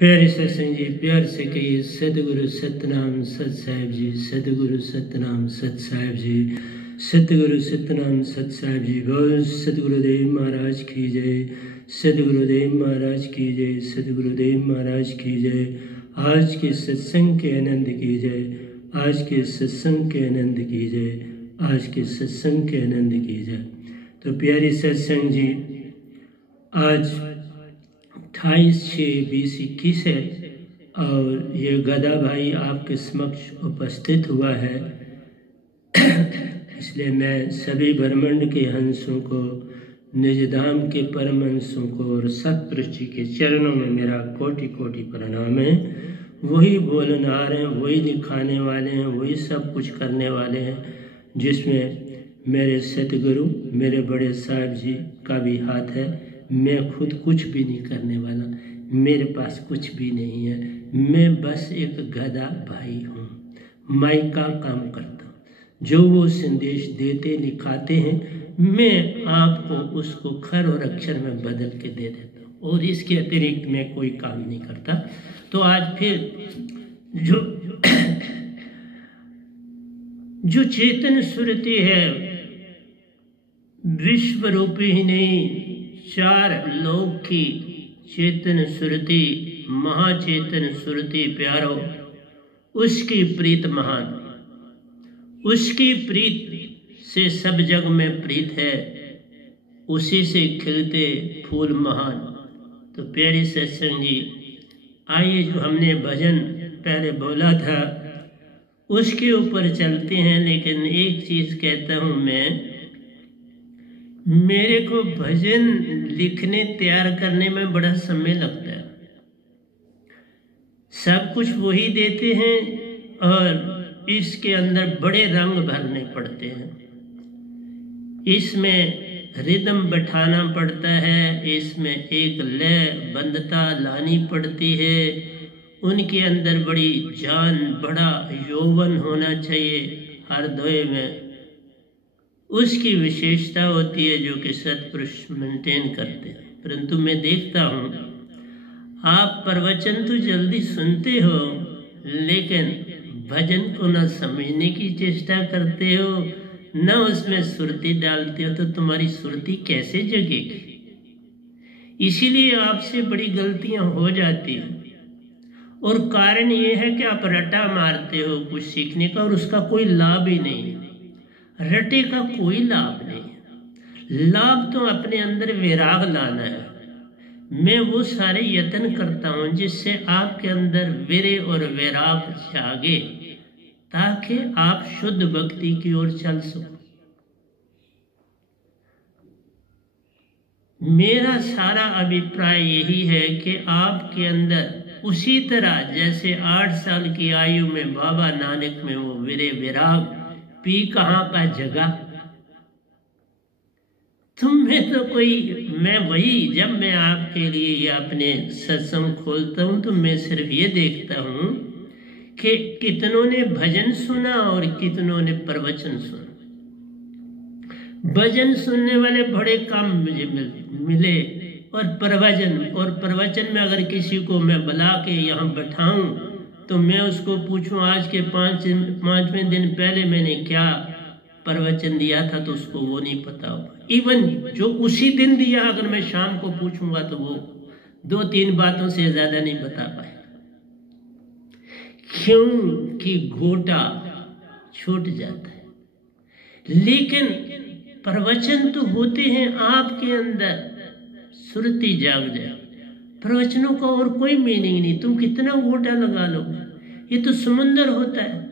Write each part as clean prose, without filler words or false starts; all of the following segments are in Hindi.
प्यारे सत्संग जी, प्यार से कहिए सतगुरु सतनाम सत साहिब जी, सतगुरु सतनाम सत साहिब जी, सतगुरु सतनाम सत साहिब जी। बोल सतगुरुदेव महाराज की जय, सतगुरुदेव महाराज की जय, सतगुरुदेव महाराज की जय। आज के सत्संग के आनंद की जय, आज के सत्संग के आनंद की जय, आज के सत्संग के आनंद की जय। तो प्यारे सत्संग जी, आज 28/6/2021 है और ये गदा भाई आपके समक्ष उपस्थित हुआ है। इसलिए मैं सभी ब्रह्मांड के हंसों को, निजधाम के परम हंसों को और सतपुरुष जी के चरणों में मेरा कोटि कोटि प्रणाम है। वही बोलनहार हैं, वही दिखाने वाले हैं, वही सब कुछ करने वाले हैं, जिसमें मेरे सतगुरु मेरे बड़े साहब जी का भी हाथ है। मैं खुद कुछ भी नहीं करने वाला, मेरे पास कुछ भी नहीं है। मैं बस एक गधा भाई हूँ, माइक का काम करता हूँ। जो वो संदेश देते लिखाते हैं, मैं आपको उसको खर और अक्षर में बदल के दे देता हूँ, और इसके अतिरिक्त मैं कोई काम नहीं करता। तो आज फिर जो चेतन सुरति है, विश्व रूपी ही नहीं, चार लोक की चेतन सुरति, महाचेतन सुरति प्यारो, उसकी प्रीत महान, उसकी प्रीत से सब जग में प्रीत है, उसी से खिलते फूल महान। तो प्यारे सत्संग जी, आइए जो हमने भजन पहले बोला था उसके ऊपर चलते हैं। लेकिन एक चीज कहता हूं मैं, मेरे को भजन लिखने तैयार करने में बड़ा समय लगता है। सब कुछ वही देते हैं और इसके अंदर बड़े रंग भरने पड़ते हैं। इसमें रिदम बैठाना पड़ता है, इसमें एक लय बंधता लानी पड़ती है, उनके अंदर बड़ी जान, बड़ा यौवन होना चाहिए हर दोए में। उसकी विशेषता होती है जो कि सत्पुरुष मेंटेन करते हैं। परंतु मैं देखता हूँ आप प्रवचन तो जल्दी सुनते हो, लेकिन भजन को न समझने की चेष्टा करते हो, न उसमें सुरती डालते हो, तो तुम्हारी सुरती कैसे जगेगी? इसीलिए आपसे बड़ी गलतियां हो जाती हैं। और कारण ये है कि आप रटा मारते हो कुछ सीखने का, और उसका कोई लाभ ही नहीं है। रटे का कोई लाभ नहीं। लाभ तो अपने अंदर वैराग लाना है। मैं वो सारे यत्न करता हूं जिससे आपके अंदर वीर्य और वैराग जागे, ताकि आप शुद्ध भक्ति की ओर चल सको। मेरा सारा अभिप्राय यही है कि आपके अंदर उसी तरह जैसे 8 साल की आयु में बाबा नानक में वो वीर्य वैराग पी कहाँ का जगह, तुम में तो कोई, मैं वही, जब मैं आपके लिए ये अपने सत्संग खोलता हूँ तो मैं सिर्फ ये देखता हूँ कि कितनों ने भजन सुना और कितनों ने प्रवचन सुना। भजन सुनने वाले बड़े कम मुझे मिले, और प्रवचन में अगर किसी को मैं बुला के यहाँ बैठाऊं तो मैं उसको पूछूं आज के 5वें दिन पहले मैंने क्या प्रवचन दिया था, तो उसको वो नहीं पता होगा। इवन जो उसी दिन दिया, अगर मैं शाम को पूछूंगा तो वो 2-3 बातों से ज्यादा नहीं बता पाएगा। क्यों कि घोटा छूट जाता है। लेकिन प्रवचन तो होते हैं, आपके अंदर सुरती जाग जाए। प्रवचनों का और कोई मीनिंग नहीं, तुम कितना घोटा लगा लो, ये तो समुंदर होता है।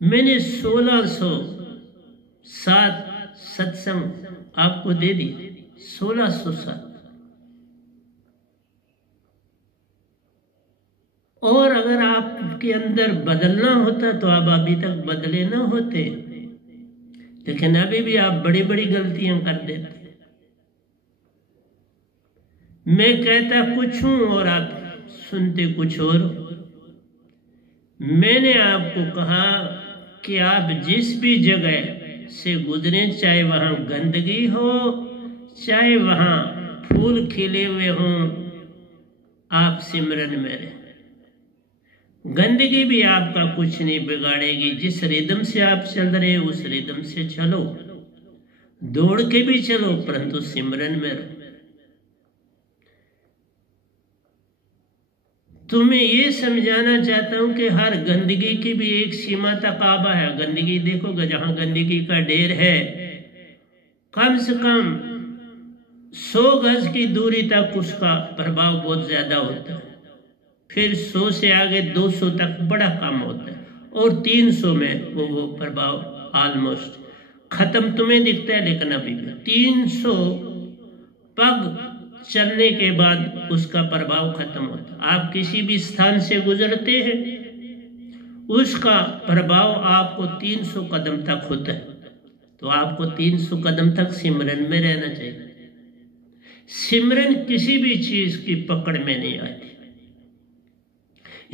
मैंने 1607 सत्संग आपको दे दी, 1607। और अगर आपके अंदर बदलना होता तो आप अभी तक बदले ना होते, लेकिन अभी भी आप बड़ी बड़ी गलतियां कर देते। मैं कहता कुछ हूं और आप सुनते कुछ और। मैंने आपको कहा कि आप जिस भी जगह से गुजरे, चाहे वहां गंदगी हो, चाहे वहां फूल खिले हुए हों, आप सिमरन में रहें। गंदगी भी आपका कुछ नहीं बिगाड़ेगी। जिस रिदम से आप चल रहे हो उस रिदम से चलो, दौड़ के भी चलो परंतु सिमरन में रहो। तुम्हें ये समझाना चाहता हूं कि हर गंदगी की भी एक सीमा तक आबा है। गंदगी देखोगे, जहां गंदगी का ढेर है कम से कम 100 गज की दूरी तक उसका प्रभाव बहुत ज्यादा होता है, फिर 100 से आगे 200 तक बड़ा कम होता है, और 300 में वो प्रभाव ऑलमोस्ट खत्म तुम्हें दिखता है। लेकिन अभी भी 300 पग चलने के बाद उसका प्रभाव खत्म होता है। आप किसी भी स्थान से गुजरते हैं, उसका प्रभाव आपको 300 कदम तक होता है। तो आपको 300 कदम तक सिमरन में रहना चाहिए। सिमरन किसी भी चीज की पकड़ में नहीं आती।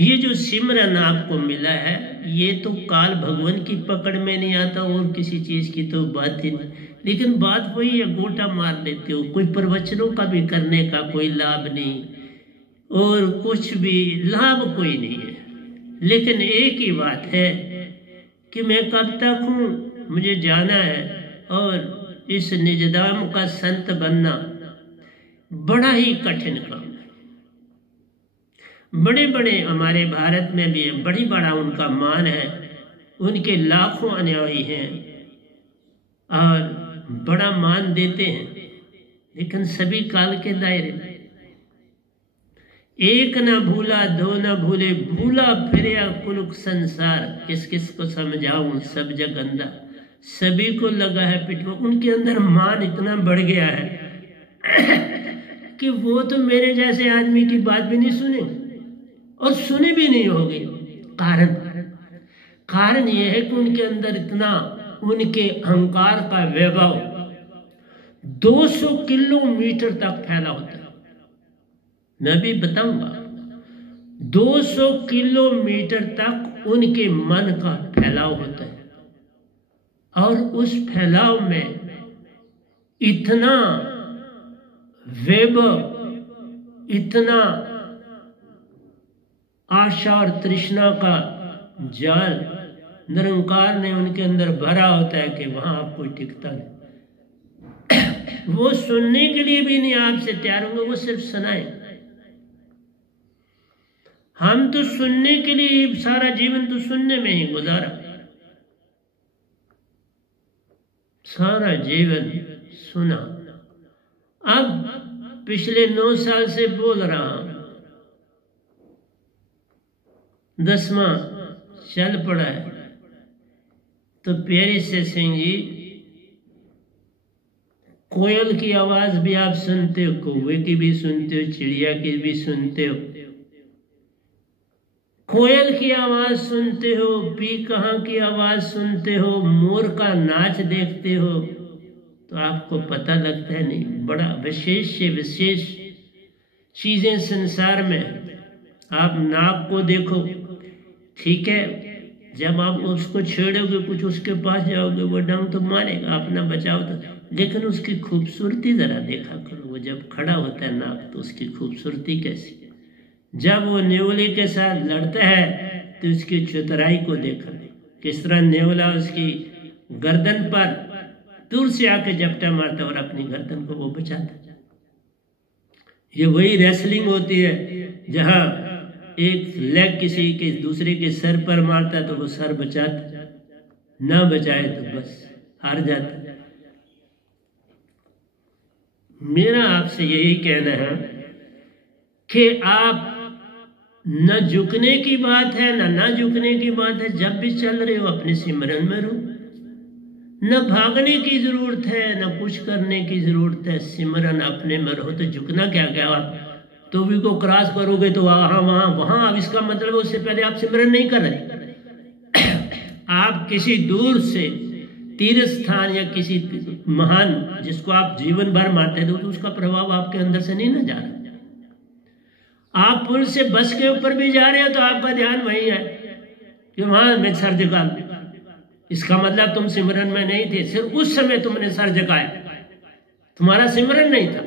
ये जो सिमरन आपको मिला है ये तो काल भगवान की पकड़ में नहीं आता, और किसी चीज की तो बात ही नहीं। लेकिन बात वही है, गोटा मार लेते हो। कोई प्रवचनों का भी करने का कोई लाभ नहीं, और कुछ भी लाभ कोई नहीं है। लेकिन एक ही बात है कि मैं कब तक हूँ, मुझे जाना है। और इस निजधाम का संत बनना बड़ा ही कठिन काम है। बड़े बड़े हमारे भारत में भी है, बड़ी बड़ा उनका मान है, उनके लाखों अनुयायी हैं और बड़ा मान देते हैं। लेकिन सभी काल के दायरे में। एक न भूला दो न भूले, भूला फिरया कुलुक संसार। किस किस को समझाऊं, सब जग अंधा, सभी को लगा है पिटवा। उनके अंदर मान इतना बढ़ गया है कि वो तो मेरे जैसे आदमी की बात भी नहीं सुने, और सुनी भी नहीं होगी। कारण यह है कि उनके अंदर इतना, उनके अहंकार का वैभव 200 किलोमीटर तक फैला होता है। मैं भी बताऊंगा, 200 किलोमीटर तक उनके मन का फैलाव होता है, और उस फैलाव में इतना वैभव, इतना आशा और तृष्णा का जाल निरंकार ने उनके अंदर भरा होता है कि वहां आप कोई टिकता नहीं। वो सुनने के लिए भी नहीं आपसे तैयार होंगे, वो सिर्फ सुनाए। हम तो सुनने के लिए सारा जीवन तो सुनने में ही गुजारा, सारा जीवन सुना। अब पिछले 9 साल से बोल रहा हूं, 10वां चल पड़ा है। तो प्यारे से सिंह जी, कोयल की आवाज भी आप सुनते हो, कौवे की भी सुनते हो, चिड़िया की भी सुनते हो। कोयल की आवाज सुनते हो, पीकहाँ की आवाज सुनते हो, मोर का नाच देखते हो, तो आपको पता लगता है नहीं, बड़ा विशेष से विशेष चीजें संसार में। आप नाग को देखो, ठीक है, जब आप उसको छेड़ोगे, कुछ उसके पास जाओगे, वो डंग तो मारेगा, अपना बचाव तो। लेकिन उसकी खूबसूरती जरा देखा करो, वो जब खड़ा होता है नाग, तो उसकी खूबसूरती कैसी। जब वो नेवले के साथ लड़ता है तो उसकी चतुराई को देखा, किस तरह नेवला उसकी गर्दन पर दूर से आके झपटा मारता और अपनी गर्दन को वो बचाता। ये वही रेसलिंग होती है, जहां एक लेग किसी के दूसरे के सर पर मारता तो वो सर बचाता, ना बचाए तो बस हार जाता। मेरा आपसे यही कहना है कि आप न झुकने की बात है, न झुकने की बात है। जब भी चल रहे हो अपने सिमरन में रहो, न भागने की जरूरत है, न कुछ करने की जरूरत है। सिमरन अपने में रहो, तो झुकना क्या क्या। आप तो भी को क्रॉस करोगे तो वहां अब इसका मतलब उससे पहले आप सिमरन नहीं कर रहे। आप किसी दूर से तीर्थ स्थान या किसी महान जिसको आप जीवन भर मानते थे, तो उसका प्रभाव आपके अंदर से नहीं ना जा रहा। आप पुल से बस के ऊपर भी जा रहे हो तो आपका ध्यान वही है कि वहां मैं सर झुका। इसका मतलब तुम सिमरन में नहीं थे, सिर्फ उस समय तुमने सर झुकाया, तुम्हारा सिमरन नहीं था।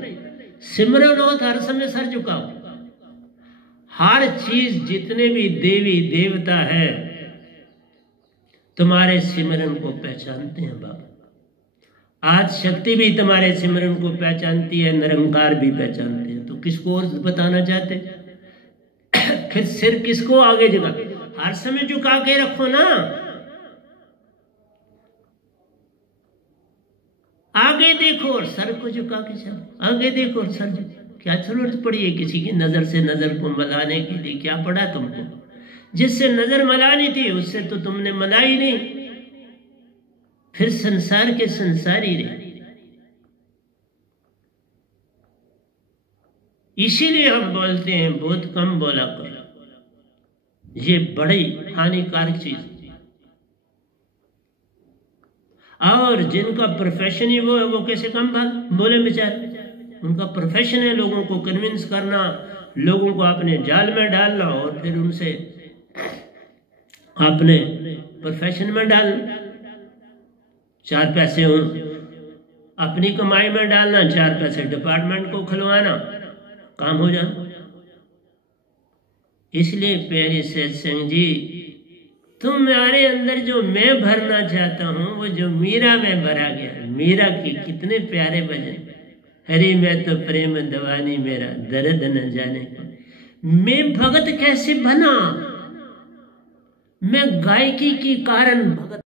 सिमरन हो तो हर समय सर झुकाओ, हर चीज, जितने भी देवी देवता है तुम्हारे सिमरन को पहचानते हैं बाबा। आज शक्ति भी तुम्हारे सिमरन को पहचानती है, निरंकार भी पहचानते हैं। तो किसको और बताना चाहते? फिर सिर किसको आगे झुका? हर समय झुका के रखो ना, आगे देखो और सर को झुका के चलो। आगे देखो और सर झुका। क्या जरूरत पड़ी है किसी की नजर से नजर को मिलाने के लिए? क्या पड़ा तुमको? जिससे नजर मिलानी थी उससे तो तुमने मिलाई नहीं, फिर संसार के संसारी रहे। इसीलिए हम बोलते हैं बहुत कम बोला करो, ये बड़ी हानिकारक चीज। और जिनका प्रोफेशन ही वो है, वो कैसे कम बोले बेचारे? उनका प्रोफेशन है लोगों को कन्विंस करना, लोगों को अपने जाल में डालना और फिर उनसे अपने प्रोफेशन में डालना। 4 पैसे हो अपनी कमाई में डालना, 4 पैसे डिपार्टमेंट को खुलवाना, काम हो जाना। इसलिए प्यारे सत्संग जी, तुम्हारे अंदर जो मैं भरना चाहता हूं वो जो मीरा में भरा गया। मीरा की कितने प्यारे भजन, हरे मैं तो प्रेम दवानी मेरा दर्द न जाने को। मैं भगत कैसे बना? मैं गायकी के कारण भगत